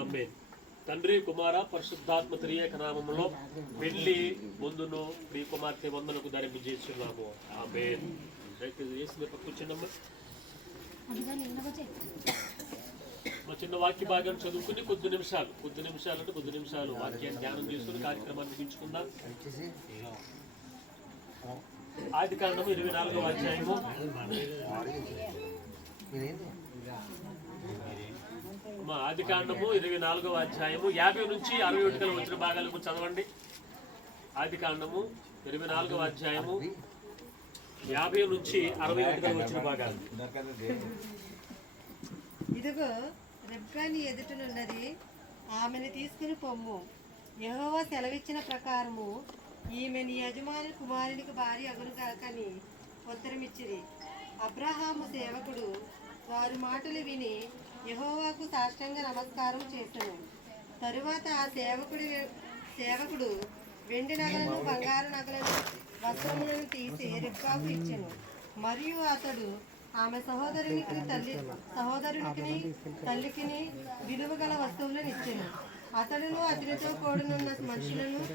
ఆమేన్. తండ్రి కుమార పరిశుద్ధాత్మ త్రియేక నామములో పెళ్లి ముందును మీ కుమార్తె వందనకు ధరింపు చేస్తున్నాము. ఆమేన్. కూర్చున్నమ్మా. మా చిన్న వాక్య భాగం చదువుకుని కొద్ది నిమిషాలు వాక్యాన్ని ధ్యానం చేసుకుని కార్యక్రమాన్ని ముగించుకుందాం. ఆదికాండము 24వ అధ్యాయము ఆదికాండము 24వ అధ్యాయము 50 నుంచి 61 వచ్చిన భాగాలకు చదవండి. ఆదికాండము 24వ అధ్యాయము 50 నుంచి 61 వచ్చిన భాగాలు. ఇదిగో రెబ్కా నీ ఎదుటనున్నది, ఆమెను తీసుకుని పొమ్ము. యెహోవా సెలవిచ్చిన ప్రకారము ఈమె నీ యజమాని కుమారునికి భార్య అగును కాకని ఉత్తరమిచ్చిరి. అబ్రహాము సేవకుడు వారి మాటలు విని యెహోవాకు సాష్టాంగ నమస్కారం చేసెను. తరువాత ఆ సేవకుడు వెండి నగలను, బంగారు నగలను, వస్త్రములను తీసి రెబ్కాకు ఇచ్చెను. మరియు అతడు ఆమె సహోదరునికి తల్లికిని విలువ గల వస్తువులను ఇచ్చెను. అతడును అతనితో కూడనున్న మనుషులను